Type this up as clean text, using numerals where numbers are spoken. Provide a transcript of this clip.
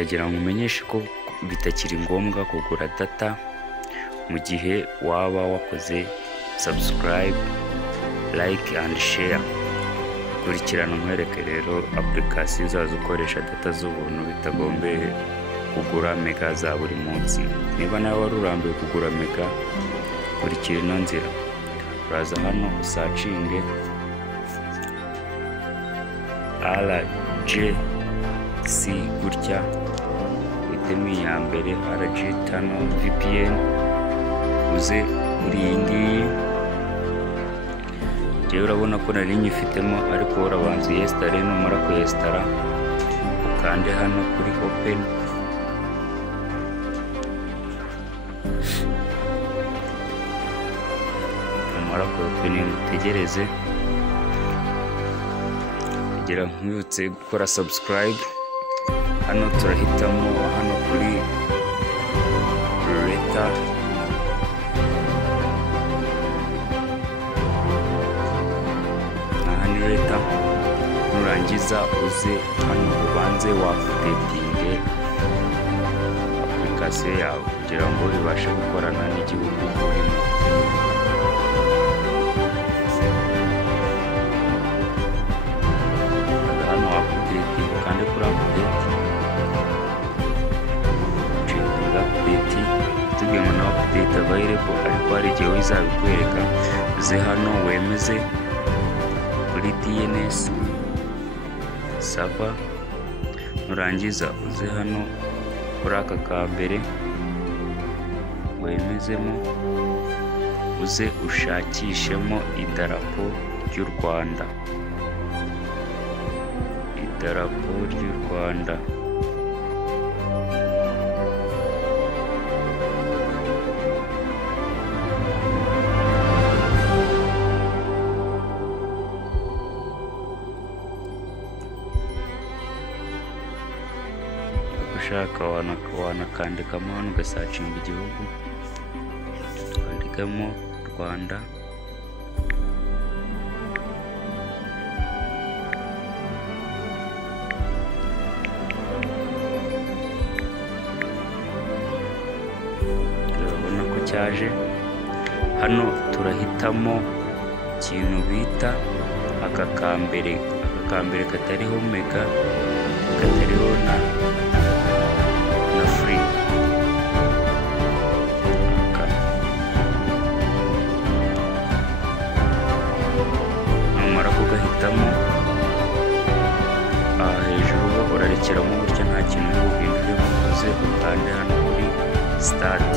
ndagira ngo umenyeshe ko bitakiri ngombwa kugura data mu gihe waba wakoze subscribe, like and share. Kurikirana nkwereke rero application zazo ukoresha data z'ubuntu bitagombeye kugura mega za buri munsi. Niba nawe wari urambiwe kugura mega, kurikira ino nzira. Uraza hano usacinge RGC gutya, uhitemo iya mbere RG Tunnel VPN, uze kuri iyi ngiyi. Jewe urabona ko nari nyifitemo, ariko urabanza uyesitare. Numara kuyesitara ukande hano kuri open. Numara ku open utegereze. Kugira nkwibutse gukora subscribe. Hano turahitamo hano kuri leta, leta. Nurangiza uze hano ubanze wafudetinge application yawe kugira ngo ibashe gukorana n'igihugu urimo. Hano wafudetinge kandi kuri update, tubwiye ngo na update available, ariko hari igihe izabikwereka. Uze hano wemeze kuri DNS server. Nurangiza uze hano kuri aka ka mbere wemezemo, uze ushakishemo idarapo ry'u Rwanda, idarapo ry'u Rwanda. Ushaka wanakandikamo hano ugasacinga igihugu, ukandikamo Rwanda. Urabona ko cyaje. Hano turahitamo ikintu bita aka kambere katariho mega, katariho na free. Numara kugahitamo, hejuru urarekeramo gutya, nta kintu uri buhinduremo. Uze ukande hano kuri start.